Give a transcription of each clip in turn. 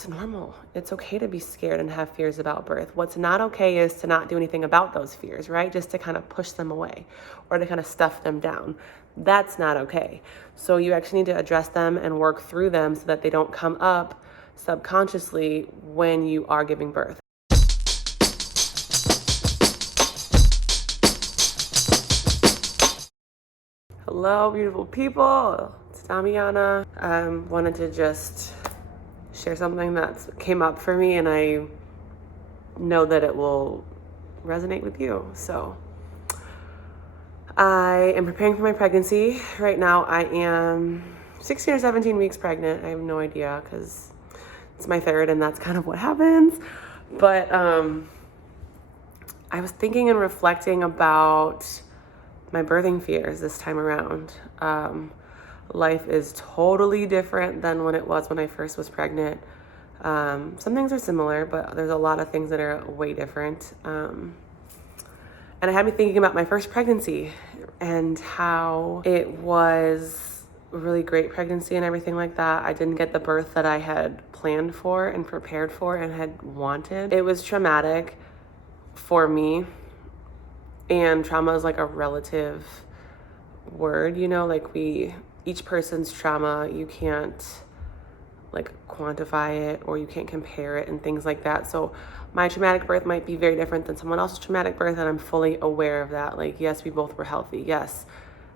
it's normal. It's okay to be scared and have fears about birth. What's not okay is to not do anything about those fears, right? Just to kind of push them away or to kind of stuff them down. That's not okay. So you actually need to address them and work through them so that they don't come up subconsciously when you are giving birth. Hello, beautiful people. It's Damiana. Wanted to just share something that came up for me, and I know that it will resonate with you. So I am preparing for my pregnancy. Right now I am 16 or 17 weeks pregnant. I have no idea because it's my third and that's kind of what happens. But I was thinking and reflecting about my birthing fears this time around. Life is totally different than when it was when I first was pregnant. Some things are similar, but there's a lot of things that are way different. And it had me thinking about my first pregnancy and how it was a really great pregnancy and everything like that. I didn't get the birth that I had planned for and prepared for and had wanted. It was traumatic for me. And trauma is like a relative word, you know, like each person's trauma, you can't like quantify it or you can't compare it and things like that. So my traumatic birth might be very different than someone else's traumatic birth, and I'm fully aware of that. Like, yes, we both were healthy. Yes,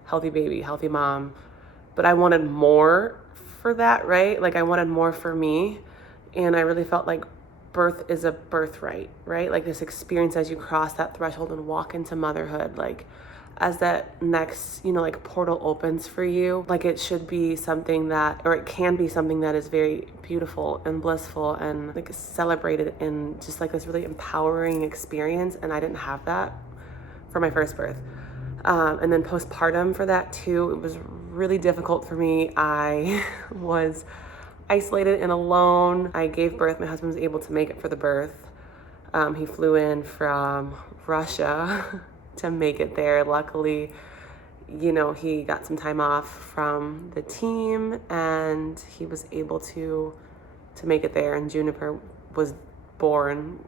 healthy baby, healthy mom. But I wanted more for that, right? Like I wanted more for me. And I really felt like birth is a birthright, right? Like this experience as you cross that threshold and walk into motherhood, like as that next, you know, like portal opens for you, like it should be something that, or it can be something that is very beautiful and blissful and like celebrated in just like this really empowering experience. And I didn't have that for my first birth. And then postpartum for that too, it was really difficult for me. I was isolated and alone. I gave birth. My husband was able to make it for the birth. He flew in from Russia to make it there. Luckily, you know, he got some time off from the team and he was able to make it there. And Juniper was born,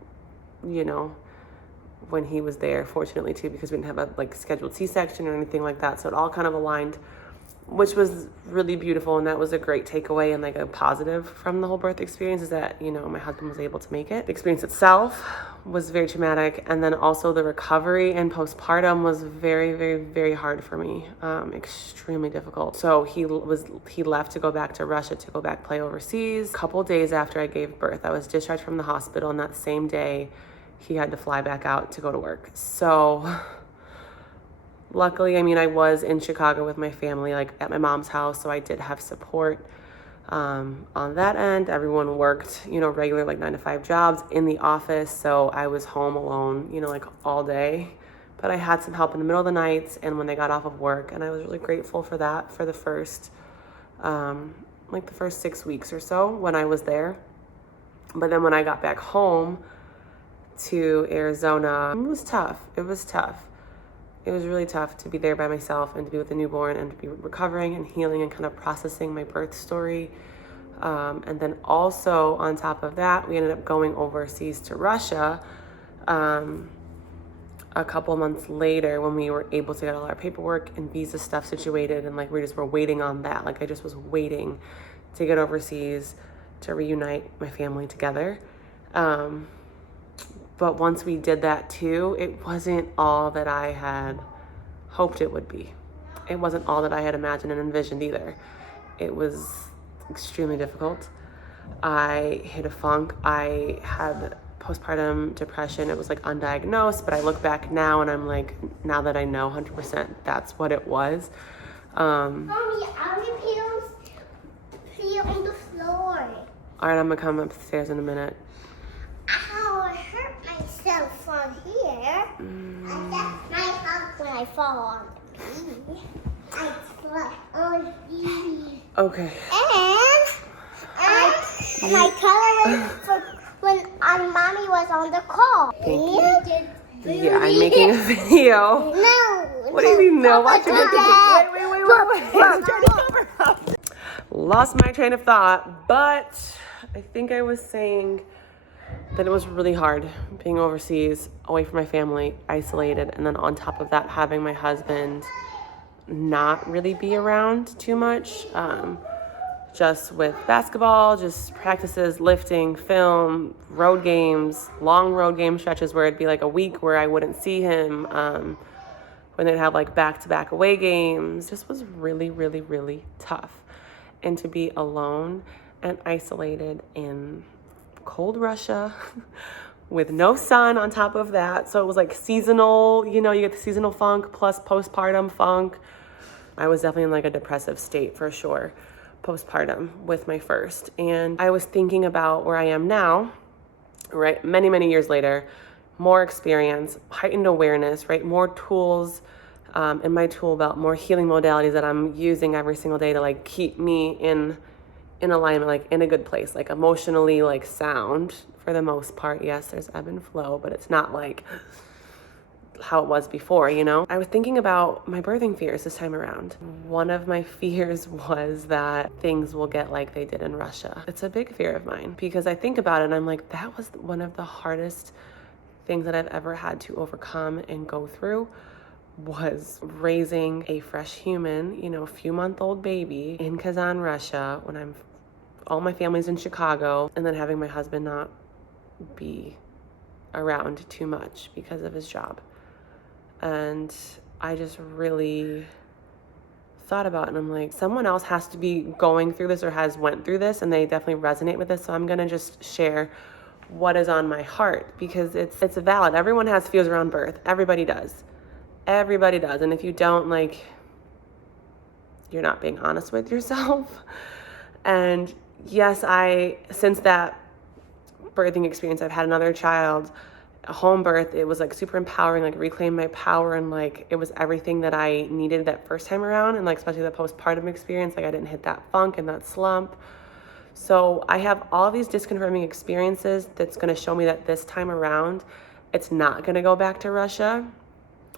you know, when he was there, fortunately too, because we didn't have a like scheduled C-section or anything like that. So it all kind of aligned, which was really beautiful. And that was a great takeaway and like a positive from the whole birth experience is that, you know, my husband was able to make it. The experience itself was very traumatic. And then also the recovery and postpartum was very, very, very hard for me. Extremely difficult. So he left to go back to Russia to go back play overseas. A couple days after I gave birth, I was discharged from the hospital, and that same day he had to fly back out to go to work. So luckily, I mean, I was in Chicago with my family, like at my mom's house, so I did have support on that end. Everyone worked, you know, regular like 9-to-5 jobs in the office, so I was home alone, you know, like all day. But I had some help in the middle of the nights and when they got off of work, and I was really grateful for that for the first, like the first 6 weeks or so when I was there. But then when I got back home to Arizona, it was tough. It was really tough to be there by myself and to be with a newborn and to be recovering and healing and kind of processing my birth story. And then also on top of that, we ended up going overseas to Russia a couple months later when we were able to get all our paperwork and visa stuff situated. And like we just were waiting on that. Like I just was waiting to get overseas to reunite my family together. But once we did that too, it wasn't all that I had hoped it would be. It wasn't all that I had imagined and envisioned either. It was extremely difficult. I hit a funk. I had postpartum depression. It was like undiagnosed, but I look back now and I'm like, now that I know 100% that's what it was. Mommy, I will pee on the floor. All right, I'm gonna come upstairs in a minute. Ow, I hurt myself on here. And that's my house when I fall on the pee. I slept on pee. Okay. And my color was when mommy was on the call. Thank you. Yeah, I'm making a video. No. What do you mean no? Watch it. Wait. Turn the camera up. lost my train of thought, but I think I was saying that it was really hard being overseas, away from my family, isolated, and then on top of that, having my husband not really be around too much, just with basketball, just practices, lifting, film, road games, long road game stretches where it'd be like a week where I wouldn't see him, when they'd have like back-to-back away games. This was really, really, really tough. And to be alone and isolated in cold Russia with no sun on top of that. So it was like seasonal, you get the seasonal funk plus postpartum funk. I was definitely in like a depressive state for sure, postpartum with my first. And I was thinking about where I am now, right? Many, many years later, more experience, heightened awareness, right? More tools in my tool belt, more healing modalities that I'm using every single day to like keep me in alignment, like in a good place, like emotionally like sound for the most part. Yes, there's ebb and flow, but it's not like how it was before, I was thinking about my birthing fears this time around. One of my fears was that things will get like they did in Russia. It's a big fear of mine because I think about it and I'm like, that was one of the hardest things that I've ever had to overcome and go through, was raising a fresh human, a few-month-old baby in Kazan, Russia, when all my family's in Chicago, and then having my husband not be around too much because of his job. And I just really thought about it, and I'm like, someone else has to be going through this or has went through this, and they definitely resonate with this, so I'm gonna just share what is on my heart because it's valid. Everyone has fears around birth. Everybody does. And if you don't, like, you're not being honest with yourself. And yes, since that birthing experience, I've had another child, a home birth. It was like super empowering, like reclaim my power, and like it was everything that I needed that first time around. And like especially the postpartum experience, like I didn't hit that funk and that slump. So I have all these disconfirming experiences that's going to show me that this time around, it's not going to go back to Russia.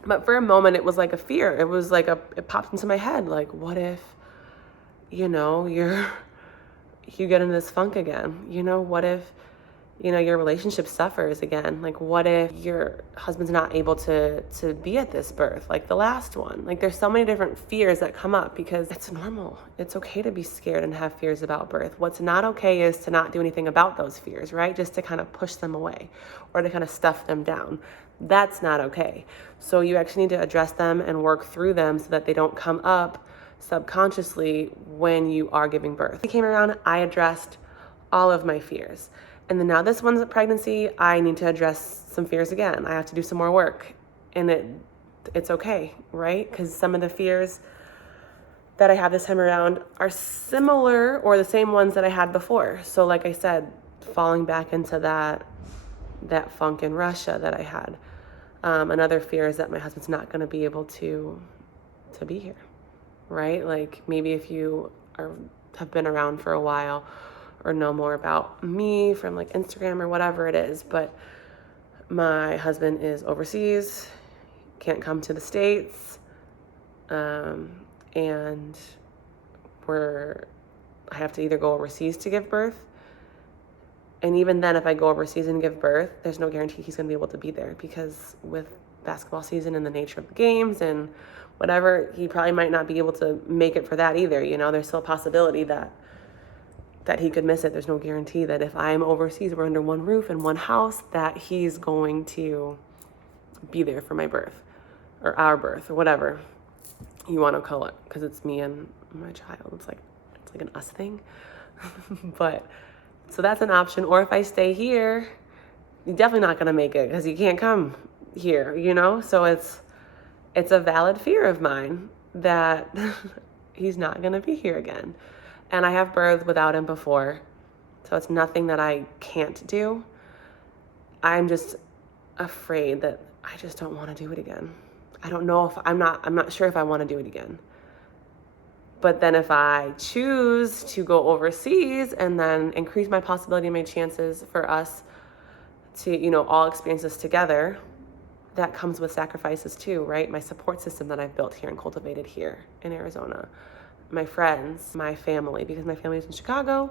But for a moment, it was like a fear. It was like it popped into my head. Like, what if, you get into this funk again? What if, your relationship suffers again? Like, what if your husband's not able to be at this birth, like the last one? Like, there's so many different fears that come up because it's normal. It's okay to be scared and have fears about birth. What's not okay is to not do anything about those fears, right? Just to kind of push them away or to kind of stuff them down. That's not okay. So you actually need to address them and work through them so that they don't come up subconsciously when you are giving birth. When I came around, I addressed all of my fears. And then now this one's a pregnancy, I need to address some fears again. I have to do some more work. And it's okay, right? Because some of the fears that I have this time around are similar or the same ones that I had before. So like I said, falling back into that funk in Russia that I had. Another fear is that my husband's not going to be able to be here, right? Like maybe if you have been around for a while or know more about me from like Instagram or whatever it is, but my husband is overseas, can't come to the States, and I have to either go overseas to give birth. And even then, if I go overseas and give birth, there's no guarantee he's going to be able to be there because with basketball season and the nature of the games and whatever, he probably might not be able to make it for that either. There's still a possibility that he could miss it. There's no guarantee that if I'm overseas, we're under one roof in one house, that he's going to be there for my birth or our birth or whatever you want to call it, because it's me and my child. It's like an us thing. But so that's an option. Or if I stay here, you're definitely not going to make it because you can't come here, So it's a valid fear of mine that he's not going to be here again. And I have birthed without him before. So it's nothing that I can't do. I'm just afraid that I just don't want to do it again. I don't know if I'm not sure if I want to do it again. But then if I choose to go overseas and then increase my possibility and my chances for us to, all experience this together, that comes with sacrifices too, right? My support system that I've built here and cultivated here in Arizona. my friends, my family, because my family's in Chicago.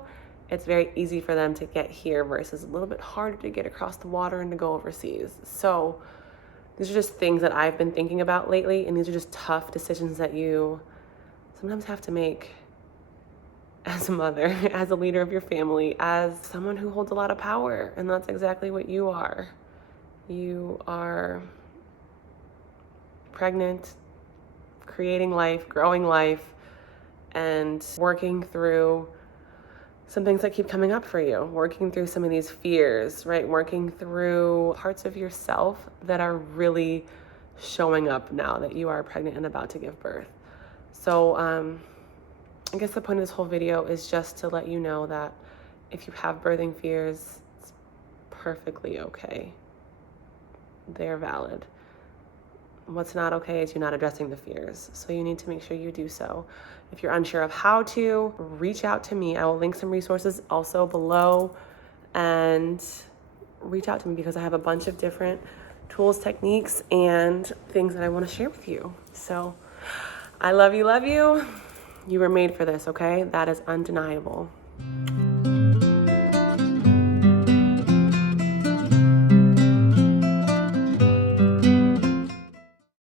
It's very easy for them to get here versus a little bit harder to get across the water and to go overseas. So these are just things that I've been thinking about lately, and these are just tough decisions that you sometimes have to make as a mother, as a leader of your family, as someone who holds a lot of power, and that's exactly what you are. You are pregnant, creating life, growing life, and working through some things that keep coming up for you, working through some of these fears, right? Working through parts of yourself that are really showing up now that you are pregnant and about to give birth. So I guess the point of this whole video is just to let you know that if you have birthing fears, it's perfectly okay. They're valid. What's not okay is you're not addressing the fears. So you need to make sure you do so. If you're unsure of how to, reach out to me. I will link some resources also below, and reach out to me because I have a bunch of different tools, techniques, and things that I want to share with you. So I love you, love you. You were made for this, okay? That is undeniable.